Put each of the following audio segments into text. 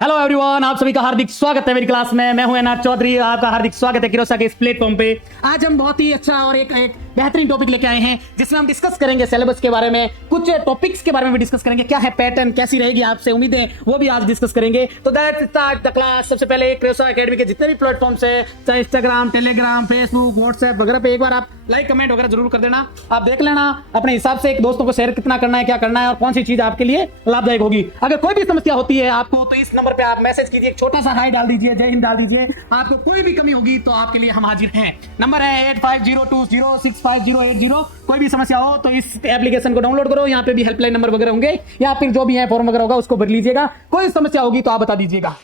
Hello everyone, आप सभी का हार्दिक स्वागत है मेरी क्लास में। मैं हूं एनआर चौधरी, आपका हार्दिक स्वागत है किरोसा के इस प्लेटफॉर्म पे। आज हम बहुत ही अच्छा और एक बेहतरीन टॉपिक लेके आए हैं जिसमें हम डिस्कस करेंगे सिलेबस के बारे में, कुछ टॉपिक्स के बारे में भी डिस्कस करेंगे। क्या है पैटर्न, कैसी रहेगी आपसे उम्मीदें, वो भी आज डिस्कस करेंगे। तो दैट्स स्टार्ट द क्लास। सबसे पहले किरोसा एकेडमी के जितने भी प्लेटफॉर्म्स है, चाहे इंस्टाग्राम, टेलीग्राम, फेसबुक, व्हाट्सएप वगैरह पे एक बार आप लाइक कमेंट वगैरह जरूर कर देना। आप देख लेना अपने हिसाब से, एक दोस्तों को शेयर कितना करना है, क्या करना है और कौन सी चीज आपके लिए लाभदायक होगी। अगर कोई भी समस्या होती है आपको तो इस नंबर पे आप मैसेज कीजिए, एक छोटा सा हाई डाल दीजिए, जय हिंद डाल दीजिए। आपको कोई भी कमी होगी तो आपके लिए हम हाजिर हैं। नंबर है 8502065080। कोई भी समस्या हो तो इस एप्लीकेशन को डाउनलोड करो, यहाँ पे भी हेल्पलाइन नंबर वगैरह होंगे या फिर जो भी है फॉर्म वगैरह होगा उसको भर लीजिएगा। कोई समस्या होगी तो आप बता दीजिएगा।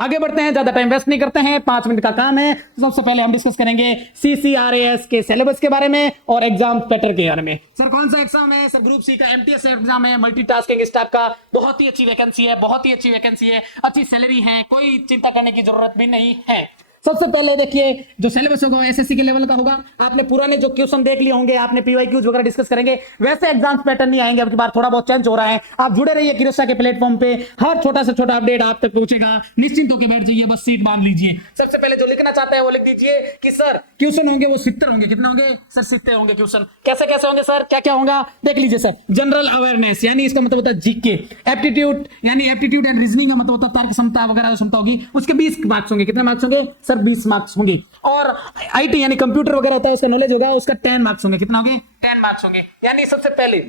आगे बढ़ते हैं, ज्यादा टाइम वेस्ट नहीं करते हैं, 5 मिनट का काम है। सबसे पहले हम डिस्कस करेंगे CCRAS के सिलेबस के बारे में और एग्जाम पैटर्न के बारे में। सर कौन सा एग्जाम है? सर ग्रुप सी का MTS एग्जाम है, मल्टीटास्किंग स्टाफ का। बहुत ही अच्छी वैकेंसी है, बहुत ही अच्छी वैकेंसी है, अच्छी सैलरी है, कोई चिंता करने की जरूरत भी नहीं है। सबसे पहले देखिए जो सिलेबस होगा SSC के लेवल का होगा। आपने पुराने जो क्वेश्चन देख लिए होंगे, आपने PYQs वगैरह डिस्कस करेंगे, वैसे एग्जाम पैटर्न नहीं आएंगे। अब की बार थोड़ा बहुत चेंज हो रहा है। आप जुड़े रहिए किरोसा के प्लेटफॉर्म पे, हर छोटा से छोटा अपडेट आप तक पहुंचेगा। निश्चिंत होकर बैठ जाइए, बस सीट बांध लीजिए। सबसे पहले जो लिखना चाहता है वो लिख दीजिए कि सर क्वेश्चन होंगे वो 70 होंगे। कितने होंगे सर? 70 होंगे क्वेश्चन। कैसे कैसे होंगे सर, क्या क्या होगा देख लीजिए। सर जनरल अवेयरनेस यानी इसका मतलब होता है जीके। एप्टीट्यूड यानी एप्टीट्यूड एंड रीजनिंग का मतलब होता है तर्क क्षमता वगैरह क्षमता होगी, उसके 20 मार्क्स होंगे। कितने मार्क्स होंगे सर? 20 मार्क्स होंगे। और IT यानी कंप्यूटर वगैरह होता है, उसका नॉलेज होगा, उसका 10 मार्क्स होंगे। कितना होंगे? 10 मार्क्स होंगे। यानी सबसे पहले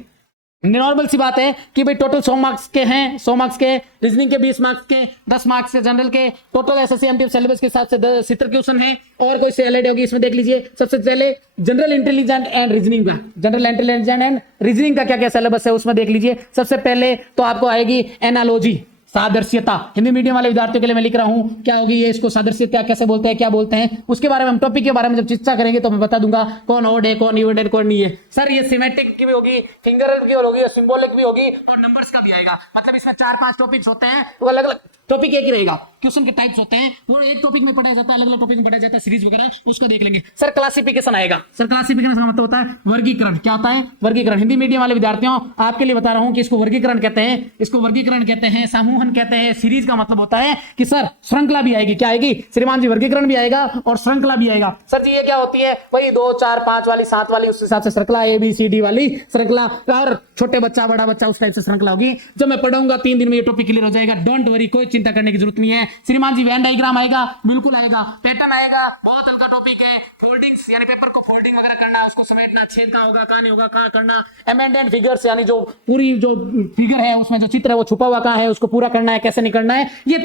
नॉर्मल सी बात है कि भाई टोटल 100 मार्क्स के हैं, 100 मार्क्स के रीजनिंग के, 20 मार्क्स के, 10 मार्क्स के जनरल के, टोटल SSC MTS सिलेबस के हिसाब से 70 क्वेश्चन हैं। और कोई सेलेक्ट होगी इसमें देख लीजिए। सबसे पहले जनरल इंटेलिजेंस एंड रीजनिंग का, जनरल इंटेलिजेंस एंड रीजनिंग का क्या क्या सिलेबस है उसमें देख लीजिए। सबसे पहले तो आपको आएगी एनालॉजी, सादृश्यता। हिंदी मीडियम वाले विद्यार्थियों के लिए मैं लिख रहा हूं, क्या होगी ये, इसको सादृश्यता कैसे बोलते हैं, क्या बोलते हैं, उसके बारे में हम टॉपिक के बारे में जब चर्चा करेंगे तो मैं बता दूंगा कौन ओड है, कौन इवेंट है, कौन नहीं है। सर ये सिमेट्रिक की भी होगी, फिंगर की होगी, सिंबॉलिक भी होगी और नंबर्स का भी आएगा। मतलब इसमें 4-5 टॉपिक्स होते हैं, वो अलग अलग टॉपिक एक ही रहेगा। क्वेश्चन के टाइप्स होते हैं, वो एक टॉपिक में पढ़ाया जाता है, अलग अलग टॉपिक में पढ़ाया जाता है, सीरीज वगैरह उसको देख लेंगे। सर क्लासिफिकेशन आएगा। सर क्लासिफिकेशन का मतलब होता है वर्गीकरण। क्या होता है? वर्गीकरण। हिंदी मीडियम वाले विद्यार्थियों आपके लिए बता रहा हूं कि इसको वर्गीकरण कहते हैं, इसको वर्गीकरण कहते हैं, समूहन कहते हैं। सीरीज का मतलब होता है कि सर श्रृंखला भी आएगी। क्या आएगी श्रीमान जी? वर्गीकरण भी आएगा और श्रृंखला भी आएगा। सर जी ये क्या होती है? वही 2, 4, 5 वाली, 7 वाली, उस हिसाब से श्रृंखला, ABCD वाली श्रृंखला। और छोटे बच्चा बड़ा बच्चा उस टाइप से श्रृंखला होगी। जब मैं पढ़ाऊंगा 3 दिन में ये टॉपिक क्लियर हो जाएगा। डोंट वरी, कोई चिंता करने की जरूरत नहीं है। श्रीमान जी वेन डायग्राम आएगा, बिल्कुल आएगा। पैटर्न आएगा, बहुत हल्का टॉपिक है। फोल्डिंग्स यानी पेपर को फोल्डिंग वगैरह करना, उसको समेटना, छेद का होगा, कहां नहीं होगा, कहां करना। अमेंडेड फिगर्स यानी जो पूरी जो फिगर है उसमें जो चित्र है वो छुपा हुआ कहां है, उसको पूरा करना है, कैसे नहीं करना है। ये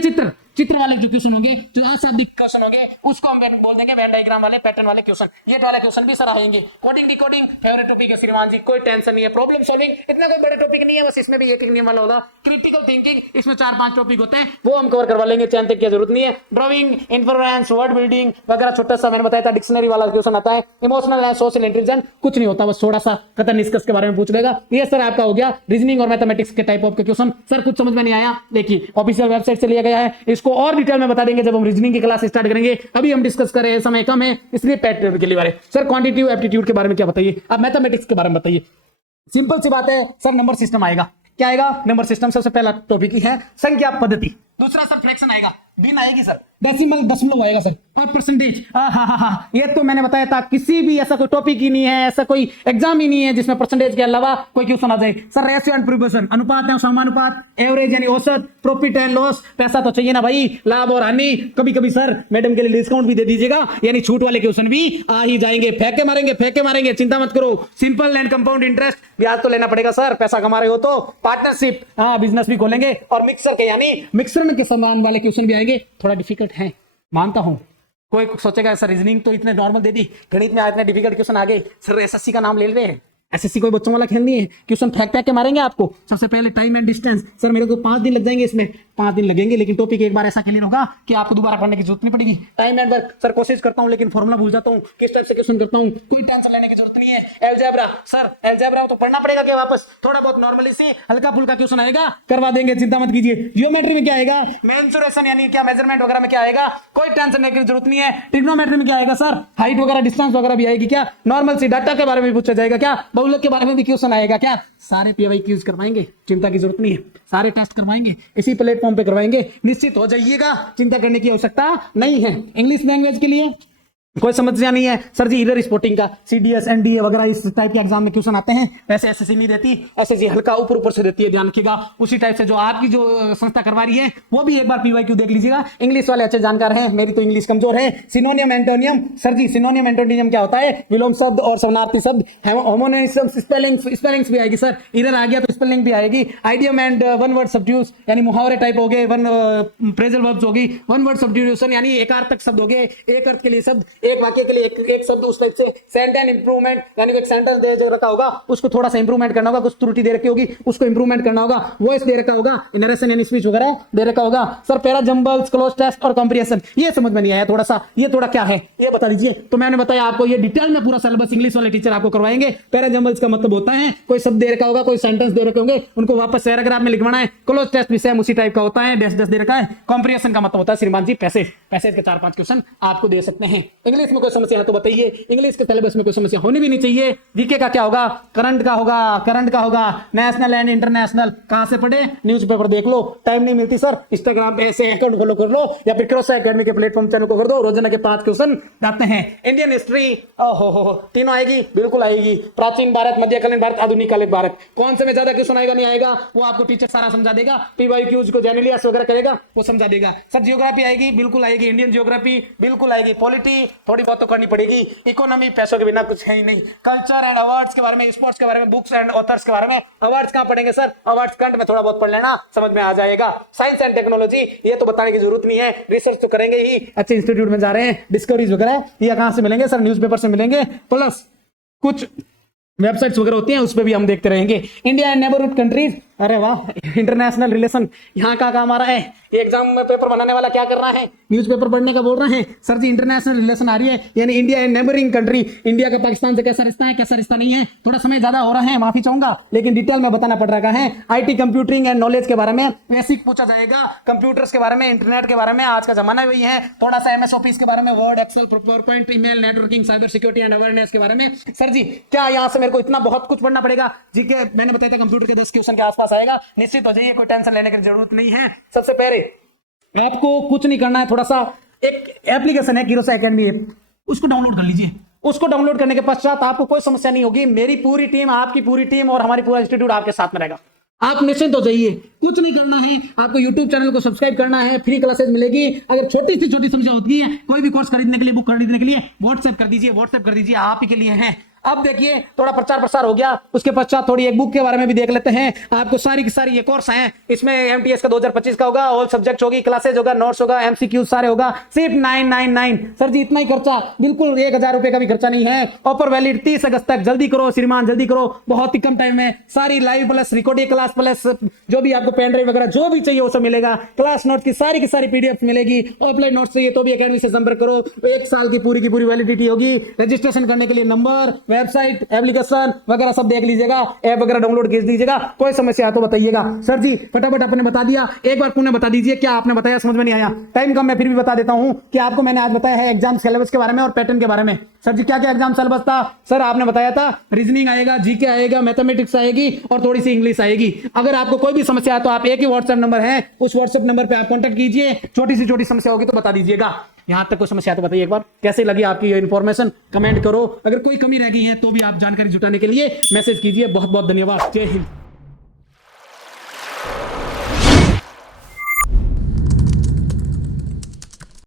चित्र वाले जो क्वेश्चन होंगे, जो अशाब्दिक क्वेश्चन होंगे, उसको हम बोल देंगे वेन डायग्राम वाले, पैटर्न वाले क्वेश्चन। ये वाले क्वेश्चन भी सर आएंगे। कोडिंग डिकोडिंग फेवरेट टॉपिक है श्रीमान जी, कोई टेंशन नहीं है। प्रॉब्लम सॉल्विंग इतना कोई बड़ा टॉपिक नहीं है, बस इसमें भी एक नियम वाला होगा। क्रिटिकल थिंकिंग, इसमें 4-5 टॉपिक होते हैं, वो हम कवर करवा लेंगे, चिंता की जरूरत नहीं है। ड्राइंग, इन्फ्लुएंस, वर्ड बिल्डिंग वगैरह छोटा सा मैंने बताया था, डिक्शनरी वाला क्वेश्चन आता है। इमोशनल एंड सोशल इंटेलिजेंस कुछ नहीं होता, बस थोड़ा सा कथन निष्कर्ष के बारे में पूछ लेगा। ये सर आपका हो गया रीजनिंग और मैथमेटिक्स के टाइप ऑफ के क्वेश्चन। सर कुछ समझ में नहीं आया, देखिए ऑफिशियल वेबसाइट से लिया गया है, इसको और डिटेल में बता देंगे जब हम रीजनिंग की क्लास स्टार्ट करेंगे। अभी हम डिस्कस कर रहे हैं, समय कम है इसलिए पैटर्न के लिए बारे। सर क्वांटिटेटिव एप्टीट्यूड के बारे में क्या बताइए, अब मैथमेटिक्स के बारे में बताइए। सिंपल सी बात है सर, नंबर सिस्टम आएगा। क्या आएगा? Number system. सबसे पहला टॉपिक ही है संख्या पद्धति। दूसरा सर फ्रैक्शन आएगा, दिन आएगी सर, डेसिमल दशमलव आएगा सर, और परसेंटेज। ये तो मैंने बताया था, किसी भी ऐसा कोई टॉपिक ही नहीं है, ऐसा कोई एग्जाम ही नहीं है जिसमें परसेंटेज के अलावा कोई क्वेश्चन आ जाए। सर रेशियो एंड प्रोपोर्शन, अनुपात है समानुपात, एवरेज यानी औसत, प्रॉफिट एंड लॉस, पैसा तो चाहिए ना भाई, लाभ और हानि। कभी कभी सर मैडम के लिए डिस्काउंट भी दे दीजिएगा, यानी छूट वाले क्वेश्चन भी आ ही जाएंगे। फेंके मारेंगे, चिंता मत करो। सिंपल एंड कंपाउंड इंटरेस्ट, ब्याज तो लेना पड़ेगा सर, पैसा कमा रहे हो तो। पार्टनरशिप, बिजनेस भी खोलेंगे। और मिक्सर के यानी मिक्सर के समान वाले क्वेश्चन भी आएंगे। थोड़ा डिफिकल्ट है मानता हूं, कोई सोचेगा सर रीजनिंग तो इतने नॉर्मल दे दी, गणित में इतने डिफिकल्ट क्वेश्चन आ गए। सर SSC का नाम ले रहे हैं, SSC कोई बच्चों वाला खेल नहीं है। क्वेश्चन फेंक के मारेंगे आपको। सबसे पहले टाइम एंड डिस्टेंस, सर मेरे को 5 दिन लग जाएंगे, इसमें 5 दिन लगेंगे, लेकिन टॉपिक एक बार ऐसा क्लियर होगा कि आपको दोबारा पढ़ने की जरूरत नहीं पड़ेगी। टाइम एंड वर्क, सर कोशिश करता हूं लेकिन फॉर्मूला भूल जाता हूं, किस टाइप से क्वेश्चन करता हूं, कोई टेंशन लेने की जरूरत नहीं है। एलजेब्रा सर, एलजेब्रा तो पढ़ना पड़ेगा क्या वापस? थोड़ा बहुत नॉर्मली सी हल्का फुल्का क्वेश्चन आएगा, करवा देंगे, चिंता मत कीजिए। जियोमेट्री में क्या आएगा? मेंसुरेशन यानी क्या मेजरमेंट वगैरह में क्या आएगा? कोई टेंशन लेने की जरूरत नहीं है। ट्रिग्नोमेट्री में क्या आएगा सर? हाइट वगैरह डिस्टेंस वगैरह भी आएगी क्या? नॉर्मल सी डाटा के बारे में पूछा जाएगा क्या? बहुलक के बारे में भी क्वेश्चन आएगा क्या? सारे पीवाई क्यूज करवाएंगे, चिंता की जरूरत नहीं है। सारे टेस्ट करवाएंगे, इसी प्लेटफॉर्म पे करवाएंगे, निश्चित हो जाइएगा, चिंता करने की आवश्यकता नहीं है। इंग्लिश लैंग्वेज के लिए कोई समस्या नहीं है सर जी। इधर स्पोर्टिंग का सीडीएस एनडीए वगैरह इस टाइप के एग्जाम में क्वेश्चन आते हैं, वैसे एसएससी नहीं देती, एसएससी हल्का ऊपर ऊपर से देती है, ध्यान रखिएगा। उसी टाइप से जो आपकी जो संस्था करवा रही है वो भी एक बार पीवाईक्यू देख लीजिएगा। इंग्लिश वाले अच्छे जानकार हैं, मेरी तो इंग्लिश कमजोर है। सिनोनियम एंटोनियम सर जी, सिनोनियम एंटोनियम क्या होता है? विलोम शब्द और समानार्थी शब्द, होमोनिम्स, स्पेलिंग्स भी आएगी सर, इधर आ गया तो स्पेलिंग भी आएगी। Idiom and one word substitution यानी मुहावरे टाइप हो गए, वन फ्रेजल वर्ब्स होगी, वन वर्ड सब्स्टिट्यूशन यानी एकार्थक शब्द हो गए, एक अर्थ के लिए शब्द, एक वाक्य के लिए एक शब्द, उस टाइप से। सेंटेंस इंप्रूवमेंट यानी एक सेंटेंस दे रखा होगा, उसको थोड़ा सा इंप्रूवमेंट करना होगा, कुछ त्रुटि दे रखी होगी, उसको इंप्रूवमेंट करना होगा। वॉइस दे रखा होगा, नरेशन यानी स्पीच वगैरह दे रखा होगा sir. Para jumbles, cloze test और कॉम्प्रिहेंशन, ये समझ में नहीं आया थोड़ा सा, ये थोड़ा क्या है ये बता दीजिए। तो मैंने बताया आपको, ये डिटेल में पूरा सिलेबस इंग्लिश वाले टीचर आपको करवाएंगे। पैरा जंबल्स का मतलब होता है कोई शब्द दे रखा होगा, कोई सेंटेंस दे रखे होंगे, उनको वापस पैराग्राफ में लिखवाना है। क्लोज टेस्ट भी सेम उसी टाइप का होता है, डैश डैश दे रखा है। कॉम्प्रिहेंशन का मतलब होता है श्रीमान जी पैसेज, पैसेज के 4-5 क्वेश्चन आपको दे सकते हैं। इंग्लिश में कोई समस्या है तो बताइए, इंग्लिश के सिलेबस में कोई समस्या होनी भी नहीं चाहिए। जीके का क्या होगा? करंट का होगा, नेशनल एंड इंटरनेशनल। कहां से पढ़े? न्यूज़पेपर देख लो। टाइम नहीं मिलती सर, इंस्टाग्राम पे ऐसे अकाउंट फॉलो कर लो या फिर क्रॉस एकेडमी के प्लेटफॉर्म चैनल को कर दो, रोजाना के 5 क्वेश्चन जाते हैं। इंडियन हिस्ट्री ओहो तीनों आएगी, बिल्कुल आएगी। प्राचीन भारत, मध्यकालीन भारत, आधुनिक कालिक भारत, कौन से में ज्यादा क्वेश्चन आएगा नहीं आएगा वो आपको टीचर सारा समझा देगा। पीवाईक्यूज को जेनेलियास वगैरह करेगा वो समझा देगा सर। जियोग्राफी आएगी, बिल्कुल आएगी। इंडियन जियोग्राफी बिल्कुल आएगी। पॉलिटी थोड़ी बहुत तो करनी पड़ेगी। इकोनॉमी पैसों के बिना कुछ है ही नहीं। कल्चर एंड अवार्ड्स के बारे में, स्पोर्ट्स के बारे में, बुक्स एंड ऑथर्स के बारे में। अवार्ड्स कहां पढ़ेंगे सर? अवार्ड्स कंट में थोड़ा बहुत पढ़ लेना, समझ में आ जाएगा। साइंस एंड टेक्नोलॉजी ये तो बताने की जरूरत नहीं है, रिसर्च तो करेंगे ही, अच्छे इंस्टीट्यूट में जा रहे हैं। डिस्कवरीज वगैरह ये कहां से मिलेंगे सर? न्यूज़पेपर से मिलेंगे, प्लस कुछ वेबसाइट्स वगैरह होती हैं उस पर भी हम देखते रहेंगे। इंडिया एंड नेबरहुड कंट्रीज, अरे वाह, इंटरनेशनल रिलेशन यहाँ का काम आ रहा है। ये एग्जाम में पेपर बनाने वाला क्या कर रहा है? न्यूज़पेपर पढ़ने का बोल रहे हैं सर जी। इंटरनेशनल रिलेशन आ रही है, यानी India and neighbouring country, India का पाकिस्तान से कैसा रिश्ता है, कैसा रिश्ता नहीं है। थोड़ा समय ज्यादा हो रहा है, माफी चाहूंगा, लेकिन डिटेल में बताना पड़ रहा है। आईटी, कंप्यूटरिंग एंड नॉलेज के बारे में बेसिक पूछा जाएगा, कंप्यूटर्स के बारे में, इंटरनेट के बारे में, आज का जमाना वही है। थोड़ा सा एमएस ऑफिस के बारे में, Word, Excel, PowerPoint, email, networking, cyber security and awareness के बारे में। सर जी क्या यहाँ से मेरे को इतना बहुत कुछ पढ़ना पड़ेगा? जी के मैंने बताया था कंप्यूटर के 10 क्वेश्चन के आसपास आएगा, निश्चित हो जाइए, कोई टेंशन लेने की जरूरत नहीं है। सबसे पहले आपको कुछ नहीं करना है, थोड़ा सा एक एप्लीकेशन है किरोसा एकेडमी ऐप, उसको डाउनलोड कर लीजिए। उसको डाउनलोड करने के पश्चात आपको कोई समस्या नहीं होगी। मेरी पूरी टीम, आपकी पूरी टीम और हमारी पूरा इंस्टीट्यूट आपके साथ में रहेगा। आप निश्चिंत हो जाइए, कुछ नहीं करना है। आपको YouTube चैनल को सब्सक्राइब करना है, फ्री क्लासेस मिलेगी। अगर छोटी सी छोटी समस्या होती है, कोई भी कोर्स खरीदने के लिए, बुक खरीदने के लिए व्हाट्सएप कर दीजिए, आप ही के लिए है। अब देखिए थोड़ा प्रचार प्रसार हो गया, उसके पश्चात थोड़ी एक बुक के बारे में भी देख लेते हैं। आपको सारी की सारी ये कोर्स हैं, इसमें एमटीएस का 2025 का होगा, ऑल सब्जेक्ट होगी, क्लासेज होगा, नोट्स होगा, एमसीक्यू सारे होगा, सिर्फ 999। सर जी इतना ही खर्चा, बिल्कुल 1000 रुपए का भी खर्चा नहीं है। ऑफर वैलिड 30 अगस्त तक, जल्दी करो श्रीमान, जल्दी करो, बहुत ही कम टाइम में सारी live plus recording class plus जो भी आपको पेन ड्राइव वगैरह जो भी चाहिए वो सब मिलेगा। क्लास नोट की सारी पीडीएफ मिलेगी। ऑफलाइन नोट चाहिए तो भी एकेडमी से संपर्क करो, 1 साल की पूरी वैलिडिटी होगी। रजिस्ट्रेशन करने के लिए नंबर, वेबसाइट, एप्लीकेशन वगैरह सब देख लीजिएगा, ऐप वगैरह डाउनलोड कर दीजिएगा। कोई समस्या है तो बताइएगा। सर जी फटाफट आपने बता दिया, एक बार पुनः बता दीजिए क्या आपने बताया, समझ में नहीं आया, टाइम कम है फिर भी बता देता हूं कि आपको मैंने आज बताया है एग्जाम सिलेबस के बारे में और पैटर्न के बारे में। सर जी क्या क्या एग्जाम सिलेबस था? सर आपने बताया था रीजनिंग आएगा, जीके आएगा, मैथमेटिक्स आएगी और थोड़ी सी इंग्लिश आएगी। अगर आपको कोई भी समस्या है तो आप एक ही व्हाट्सएप नंबर है, उस व्हाट्सएप नंबर पे आप कांटेक्ट कीजिए। छोटी सी छोटी समस्या होगी तो बता दीजिएगा। यहां तक कोई समस्या है तो बताइए एक बार, कैसे लगी आपकी ये इन्फॉर्मेशन, कमेंट करो। अगर कोई कमी रह गई है तो भी आप जानकारी जुटाने के लिए मैसेज कीजिए। बहुत बहुत धन्यवाद। जय हिंद।